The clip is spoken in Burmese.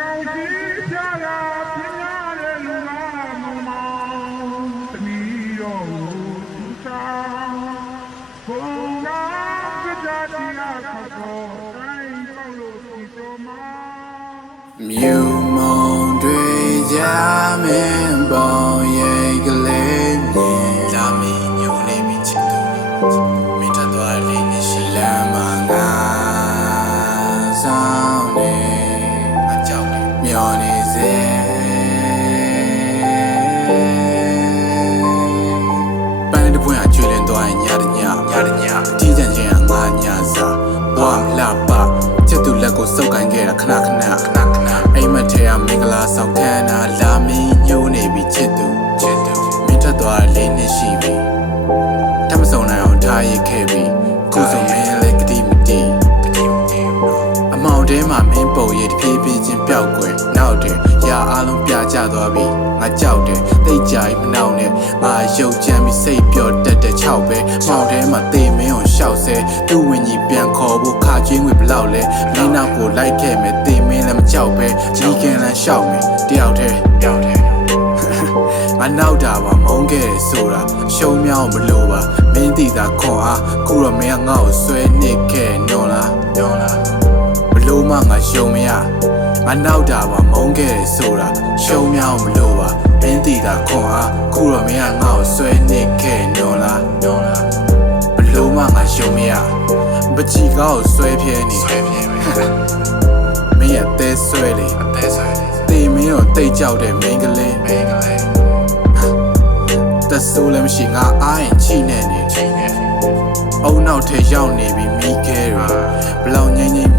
ကောင်စီကြတာပညာရဲ့လူကမမောင်တမီးတော်သူစားဘုံနာကြတရားခတ်တော်တိုင်းပေါလို့စီတော်မှာမြူမုံတွေကြမင်းပေါရိတ်ကလေးမြင်လာမီညိုနေပြီချစ်သူမင်းထသွားလေးနဲ့ရှိလမ်းမှာငါဆောင်နေအကြောင်းမျောနေစေပန်းတဲ့ပွင့်အကျွေးလင်းသွားရင်ညတညတီးကြံချင်းကငါညစားဘွားလှပချစ်သူလက်ကိုစုပ်ကန်ခဲ့တာခဏအိမ်မထဲကမင်္ဂလာဆောင်ခန်းနာလာမီညိုနေပြီချစ်သူမင်းထသွားလေးနှစ်ရှိပြီထမဆုံနိုင်အောင်ထားရခဲ့ပြီခုဆိုမင်းလည်းကတိမတီးအမောင်ထဲမှာမင်းပုံရိပ်တဖြည်းဖြည်းချင်းပျောက်ကွယ်နောက်တယ်ရာအားလုံးပြကျသွားပြီငါကြောက်တယ်သိကြိုင်မနှောက်နဲ့ငါရုပ်ချမ်းပြီးစိတ်ပျော်တက်တဲ့6ပဲမောင်ထဲမှာသေမင်းကိုရှောက်ဆဲသူ့ဝင်းကြီးပြန်ခေါ်ဖို့ခါချင်းငွေဘလောက်လဲမင်းနောက်ကိုလိုက်ခဲ့မယ်သေမင်းလည်းမကြောက်ပဲဒီကင်လန်းရှောက်မယ်တယောက်တည်းငါနောက်တာပါမုန်းခဲ့ဆိုတာရှုံးမြောင်းမလို့ပါမင်းတီသာခွန်အားခုတော့မင်းကငါ့ကိုဆွဲနစ်ခဲ့ညွန်လားဘလို့မှငါရှုံးမရငါနောက်တာပါမုန်းခဲ့ဆိုတာရှုံးမြောင်းမလို့ပါမင်းတီသာခွန်အားခုတော့မင်းကငါ့ကိုဆွဲနစ်ခဲ့ညွန်လားဘလို့မှငါရှုံးမရပချီကောက်ကိုဆွဲပြဲနေမင်းရဲ့တဲဆွဲလေတေမင်းကိုတိတ်ကြောက်တဲ့မိန်းကလေးသက်ဆိုးလည်းမရှိငါအားရင်ချိနေအုံနောက်ထဲရောက်နေပြီမိခဲတွေဘလောက်ငိမ့်